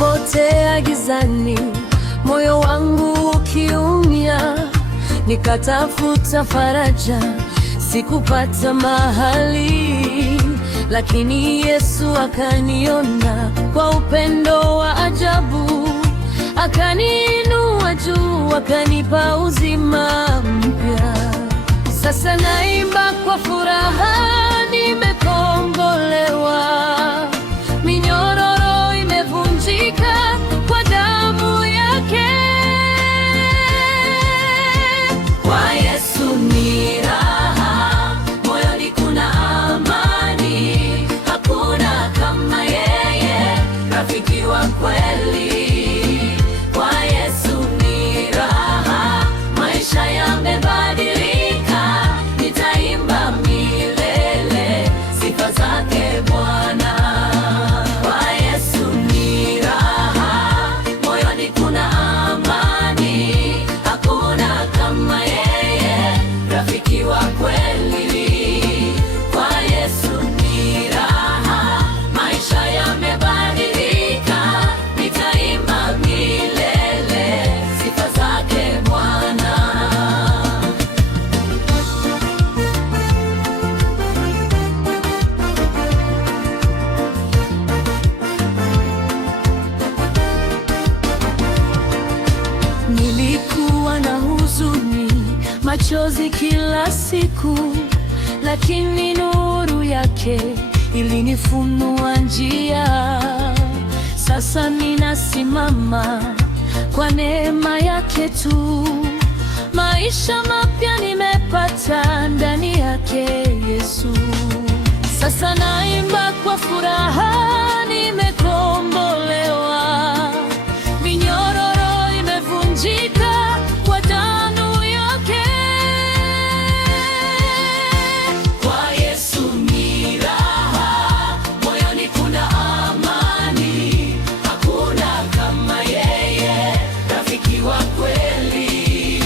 nilipotea gizani, moyo wangu ukiumia, nikatafuta faraja, sikupata mahali, lakini Yesu akaniona kwa upendo wa ajabu, akaniinua juu, akanipa uzima mpya. Sasa naimba kwa furaha, nimekombolewa, minyororo imevunjika kwa damu yake. Kwa Yesu ni raha, moyoni kuna amani, hakuna kama yeye, rafiki wa kweli. Kwa Yesu ni raha, maisha yamebadilika, nitaimba milele sifa zake Bwana. Kwa Yesu ni raha, moyoni kuna amani, hakuna kama yeye, rafiki wa kweli. Kwa Yesu ni raha, maisha yamebadilika, nitaimba milele sifa zake Bwana. Nilikuwa na huzuni, machozi kila siku, lakini nuru yake ilinifunua njia. Sasa ninasimama kwa neema yake tu, maisha mapya nimepata ndani yake Yesu. Sasa naimba kwa furaha, nimekombolewa, minyororo imevunjika kwa damu yake. Kwa Yesu ni raha, moyoni kuna amani, hakuna kama yeye, rafiki wa kweli.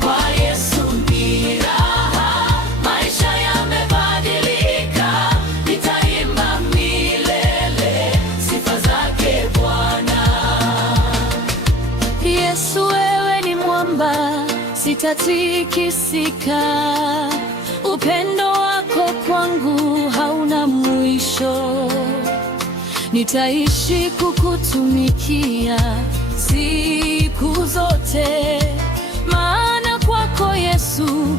Kwa Yesu ni raha, maisha yamebadilika, nitaimba milele sifa zake Bwana. Yesu, wewe ni mwamba, sitatikisika, upendo wako kwangu hauna mwisho, nitaishi kukutumikia siku zote, maana kwako Yesu